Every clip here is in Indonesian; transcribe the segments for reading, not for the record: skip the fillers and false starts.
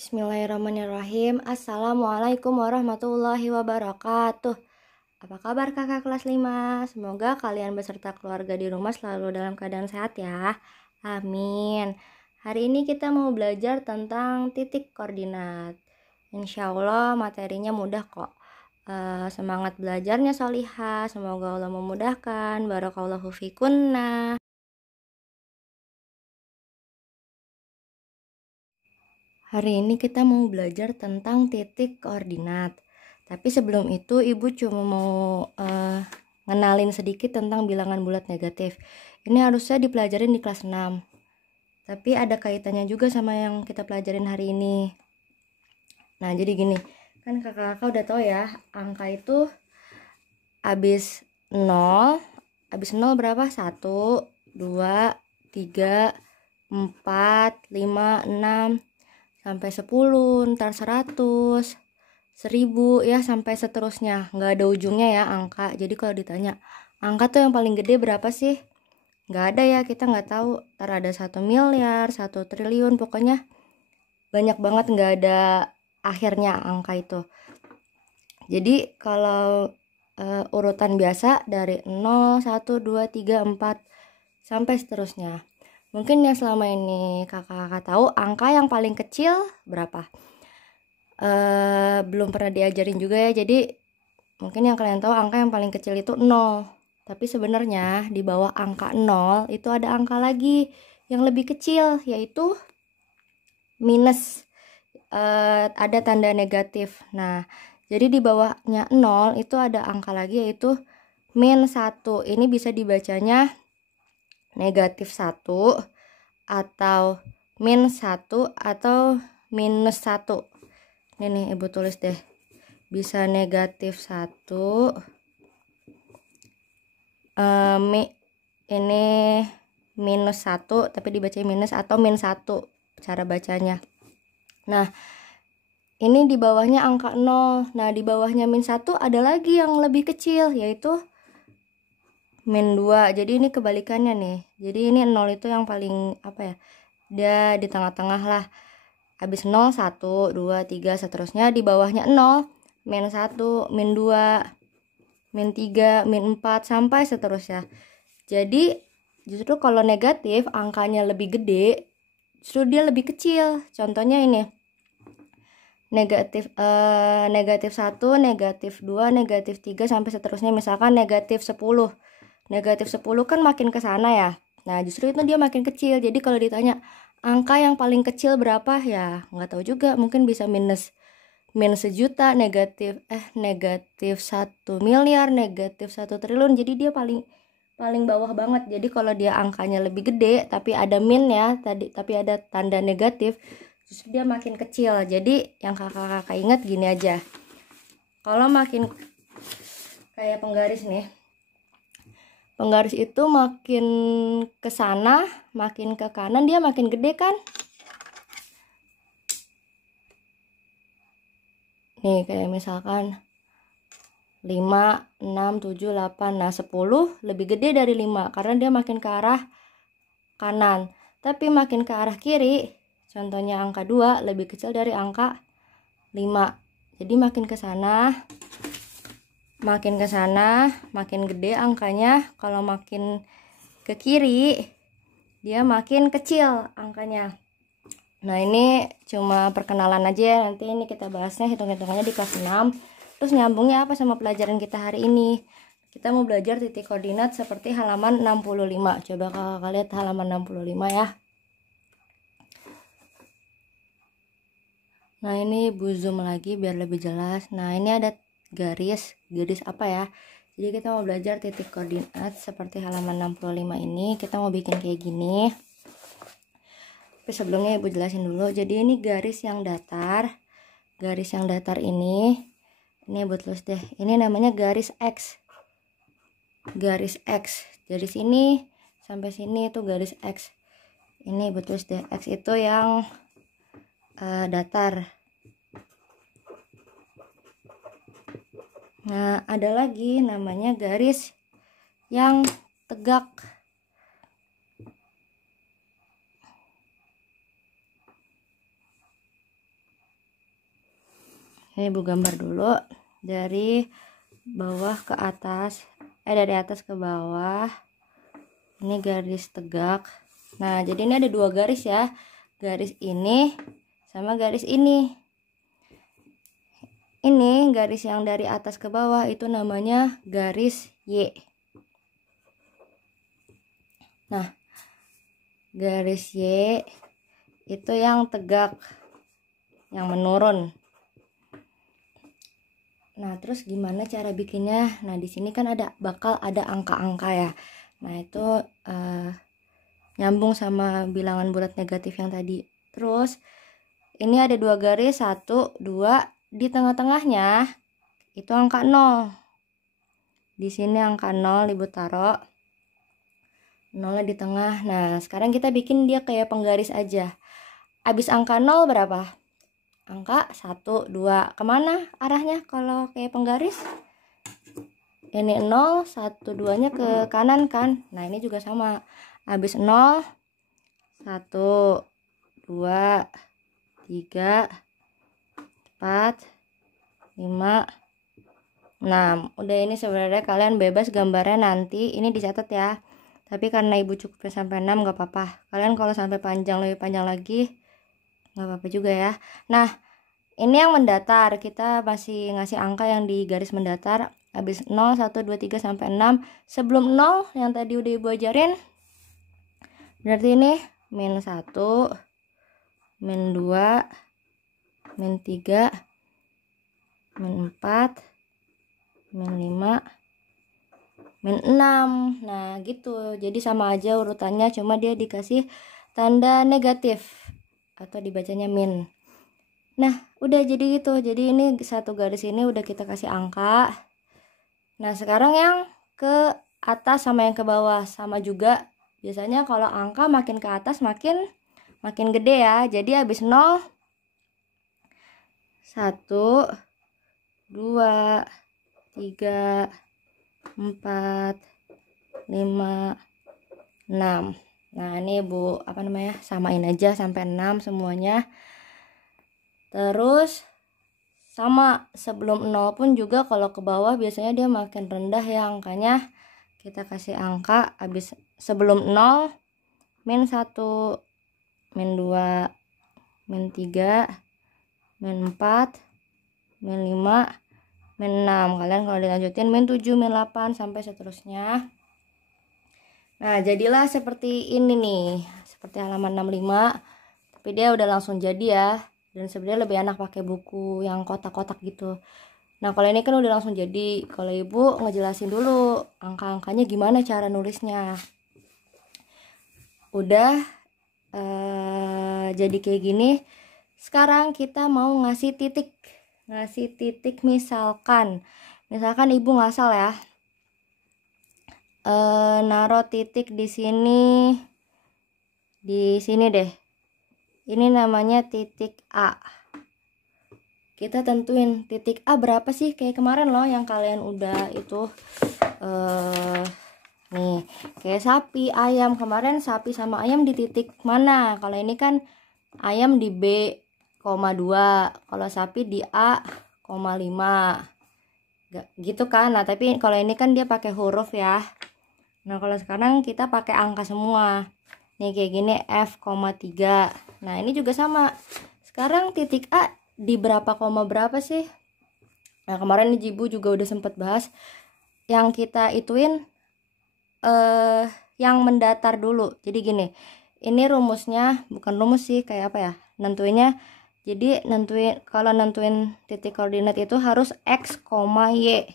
Bismillahirrahmanirrahim. Assalamualaikum warahmatullahi wabarakatuh. Apa kabar kakak kelas 5? Semoga kalian beserta keluarga di rumah selalu dalam keadaan sehat ya. Amin. Hari ini kita mau belajar tentang titik koordinat. Insya Allah materinya mudah kok. Semangat belajarnya Solihah. Semoga Allah memudahkan. Barakallahu fikunna. Hari ini kita mau belajar tentang titik koordinat. Tapi sebelum itu ibu cuma mau ngenalin sedikit tentang bilangan bulat negatif. Ini harusnya dipelajarin di kelas 6. Tapi ada kaitannya juga sama yang kita pelajarin hari ini. Nah, jadi gini. Kan kakak-kakak udah tahu ya, angka itu habis 0. Habis 0 berapa? 1, 2, 3, 4, 5, 6 sampai 10, ntar 100, 1000 ya, sampai seterusnya. Nggak ada ujungnya ya angka. Jadi kalau ditanya angka tuh yang paling gede berapa sih, nggak ada ya, kita nggak tahu. Ntar ada 1 miliar, 1 triliun, pokoknya banyak banget, nggak ada akhirnya angka itu. Jadi kalau urutan biasa dari 0, 1, 2, 3, 4 sampai seterusnya. Mungkin yang selama ini kakak-kakak tahu angka yang paling kecil berapa? Belum pernah diajarin juga ya. Jadi mungkin yang kalian tahu angka yang paling kecil itu 0. Tapi sebenarnya di bawah angka 0 itu ada angka lagi yang lebih kecil, yaitu minus. Ada tanda negatif. Nah, jadi di bawahnya 0 itu ada angka lagi yaitu min 1. Ini bisa dibacanya negatif 1 atau min 1 atau minus 1. Ini nih ibu tulis deh. Bisa negatif 1, ini minus 1 tapi dibaca minus, atau min 1 cara bacanya. Nah, ini di bawahnya angka 0. Nah, di bawahnya min 1 ada lagi yang lebih kecil, yaitu min 2. Jadi ini kebalikannya nih. Jadi ini 0 itu yang paling apa ya, dia di tengah-tengah lah. Habis 0, 1, 2, 3 seterusnya. Di bawahnya 0, min 1, min 2, min 3, min 4 sampai seterusnya. Jadi justru kalau negatif angkanya lebih gede, justru dia lebih kecil. Contohnya ini, negatif 1, negatif 2, negatif 3 sampai seterusnya. Misalkan negatif 10. Negatif 10 kan makin ke sana ya. Nah, justru itu dia makin kecil. Jadi kalau ditanya angka yang paling kecil berapa, ya nggak tahu juga. Mungkin bisa minus 1 juta, negatif 1 miliar, negatif 1 triliun. Jadi dia paling bawah banget. Jadi kalau dia angkanya lebih gede tapi ada min ya tadi, tapi ada tanda negatif, justru dia makin kecil. Jadi yang kakak-kakak ingat gini aja. Kalau makin kayak penggaris nih, penggaris itu makin ke sana, makin ke kanan, dia makin gede kan? Nih kayak misalkan 5, 6, 7, 8. Nah, 10 lebih gede dari 5 karena dia makin ke arah kanan. Tapi makin ke arah kiri, contohnya angka 2 lebih kecil dari angka 5. Jadi makin ke sana, makin gede angkanya. Kalau makin ke kiri, dia makin kecil angkanya. Nah, ini cuma perkenalan aja ya. Nanti ini kita bahasnya hitung-hitungannya di kelas 6. Terus nyambungnya apa sama pelajaran kita hari ini? Kita mau belajar titik koordinat seperti halaman 65. Coba kakak lihat halaman 65 ya. Nah, ini ibu zoom lagi biar lebih jelas. Nah, ini ada garis apa ya? Jadi kita mau belajar titik koordinat seperti halaman 65 ini. Kita mau bikin kayak gini. Tapi sebelumnya ibu jelasin dulu. Jadi ini garis yang datar. Garis yang datar ini ibu tulis deh. Ini namanya garis X. Garis X. Dari sini sampai sini itu garis X. Ini ibu tulis deh. X itu yang datar. Nah, ada lagi namanya garis yang tegak. Ini Ibu gambar dulu dari bawah ke atas, dari atas ke bawah. Ini garis tegak. Nah, jadi ini ada 2 garis ya. Garis ini sama garis ini. Ini garis yang dari atas ke bawah itu namanya garis Y. Nah, garis Y itu yang tegak, yang menurun. Nah, terus gimana cara bikinnya? Nah, di sini kan bakal ada angka-angka ya. Nah, itu nyambung sama bilangan bulat negatif yang tadi. Terus ini ada 2 garis, 1, 2, di tengah-tengahnya itu angka 0. Di sini angka 0 Ibu taruh. 0 di tengah. Nah, sekarang kita bikin dia kayak penggaris aja. Habis angka 0 berapa? Angka 1, 2. Kemana arahnya kalau kayak penggaris? Ini 0, 1, 2-nya ke kanan kan? Nah, ini juga sama. Habis 0, 1, 2, 3, 4, 5, 6. Udah, ini sebenarnya kalian bebas gambarnya nanti. Ini dicatat ya. Tapi karena Ibu cukupnya sampai 6 gak apa-apa. Kalian kalau sampai lebih panjang lagi nggak apa-apa juga ya. Nah, ini yang mendatar, kita masih ngasih angka yang di garis mendatar. Habis 0, 1, 2, 3 sampai 6. Sebelum 0 yang tadi udah Ibu ajarin, berarti ini min 1, min 2, min 3, min 4, min 5, min 6. Nah, gitu. Jadi sama aja urutannya, cuma dia dikasih tanda negatif atau dibacanya min. Nah, udah jadi gitu. Jadi ini satu garis ini udah kita kasih angka. Nah, sekarang yang ke atas sama yang ke bawah sama juga. Biasanya kalau angka makin ke atas makin gede ya. Jadi habis 0, 1, 2, 3, 4, 5, 6. Nah, ini Ibu samain aja sampai 6 semuanya. Terus sama sebelum 0 pun juga kalau ke bawah biasanya dia makin rendah ya angkanya. Kita kasih angka habis sebelum 0 min 1, min 2, min 3, min 4, min 5, min 6. Kalian kalau dilanjutin min 7, min 8 sampai seterusnya. Nah, jadilah seperti ini nih, seperti halaman 65, tapi dia udah langsung jadi ya. Dan sebenarnya lebih enak pakai buku yang kotak-kotak gitu. Nah, kalau ini kan udah langsung jadi. Kalau Ibu ngejelasin dulu angka-angkanya gimana cara nulisnya. Udah jadi kayak gini. Sekarang kita mau ngasih titik. Misalkan Ibu ngasal ya. Naruh titik di sini deh. Ini namanya titik A. Kita tentuin titik A berapa sih, kayak kemarin loh yang kalian udah itu nih kayak sapi, ayam. Kemarin sapi sama ayam di titik mana? Kalau ini kan ayam di B,2, kalau sapi di A,5 gitu kan. Nah, tapi kalau ini kan dia pakai huruf ya. Nah, kalau sekarang kita pakai angka semua. Nih kayak gini F,3. Nah, ini juga sama. Sekarang titik A di berapa koma berapa sih? Nah, kemarin Ibu juga udah sempet bahas. Yang kita ituin yang mendatar dulu. Jadi gini. Ini rumusnya, bukan rumus sih, kayak apa ya? Nentuinnya. Jadi kalau nentuin titik koordinat itu harus X, Y.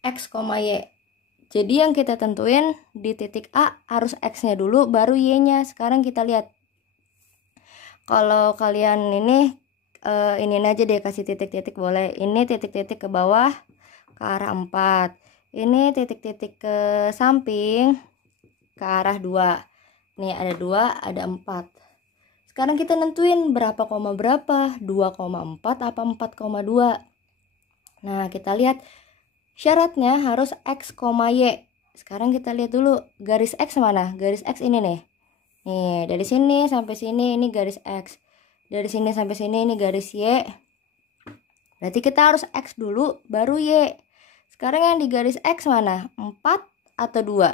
X, Y. Jadi yang kita tentuin di titik A harus X-nya dulu, baru Y-nya. Sekarang kita lihat. Kalau kalian ini aja deh, kasih titik-titik boleh. Ini titik-titik ke bawah ke arah 4. Ini titik-titik ke samping ke arah 2. Nih ada 2, ada 4. Sekarang kita nentuin berapa koma berapa, 2,4 apa 4,2. Nah, kita lihat syaratnya harus X, Y. Sekarang kita lihat dulu garis X mana? Garis X ini nih. Nih, dari sini sampai sini ini garis X. Dari sini sampai sini ini garis Y. Berarti kita harus X dulu baru Y. Sekarang yang di garis X mana? 4 atau 2?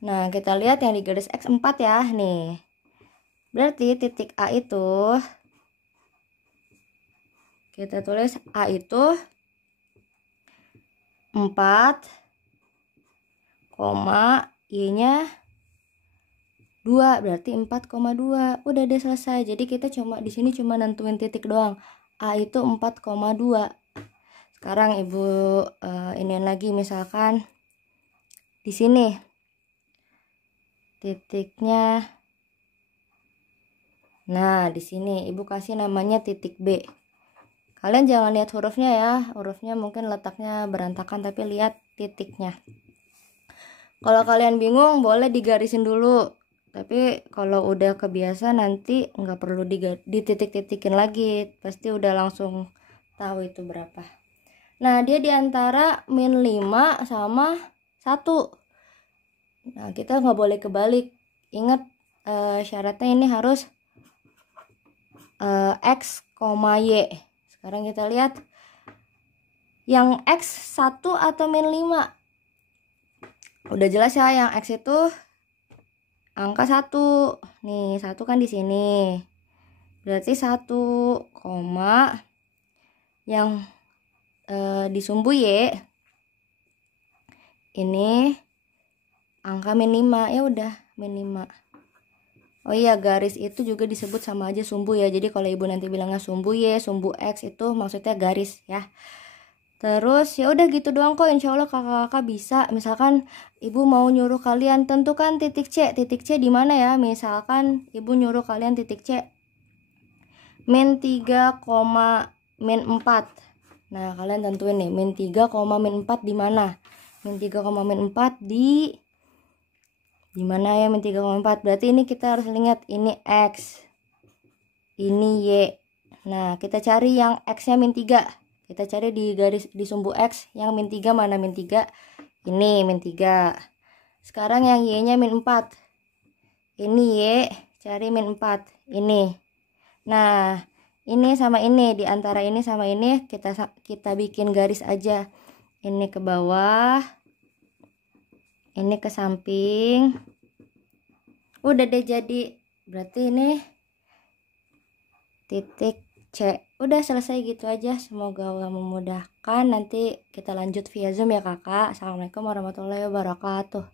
Nah, kita lihat yang di garis X 4 ya, nih. Berarti titik A itu, kita tulis A itu 4, Y-nya 2, berarti 4,2. Udah deh selesai. Jadi kita di sini cuma nentuin titik doang. A itu 4,2. Sekarang Ibu ini lagi, misalkan di sini titiknya. Nah, di sini Ibu kasih namanya titik B. Kalian jangan lihat hurufnya ya. Hurufnya mungkin letaknya berantakan, tapi lihat titiknya. Kalau kalian bingung boleh digarisin dulu. Tapi kalau udah kebiasa nanti nggak perlu dititik-titikin lagi. Pasti udah langsung tahu itu berapa. Nah, dia diantara min 5 sama 1. Nah, kita nggak boleh kebalik. Ingat syaratnya ini harus X, Y. Sekarang kita lihat yang X 1 atau min 5. Udah jelas ya, yang X itu angka 1. Nih, 1 kan di sini. Berarti 1, yang di sumbu Y ini angka min 5. Ya udah, min 5. Oh iya, garis itu juga disebut sama aja sumbu ya. Jadi kalau Ibu nanti bilangnya sumbu Y, sumbu X, itu maksudnya garis ya. Terus ya udah gitu doang kok, insya Allah kakak-kakak bisa. Misalkan Ibu mau nyuruh kalian tentukan titik C. Titik C di mana ya? Misalkan Ibu nyuruh kalian titik C min 3, min 4. Nah, kalian tentuin nih, min 3, min 4 di mana? Min 3, min 4 di mana ya min 3, 4? Berarti ini kita harus ingat, ini X, ini Y. Nah, kita cari yang X-nya min 3. Kita cari di garis di sumbu X yang min 3 mana? Min 3. Ini min 3. Sekarang yang Y-nya min 4. Ini Y, cari min 4. Ini. Nah, ini sama ini, di antara ini sama ini kita bikin garis aja. Ini ke bawah, ini ke samping. Udah deh jadi. Berarti ini titik C. Udah selesai gitu aja. Semoga Allah memudahkan. Nanti kita lanjut via Zoom ya kakak. Assalamualaikum warahmatullahi wabarakatuh.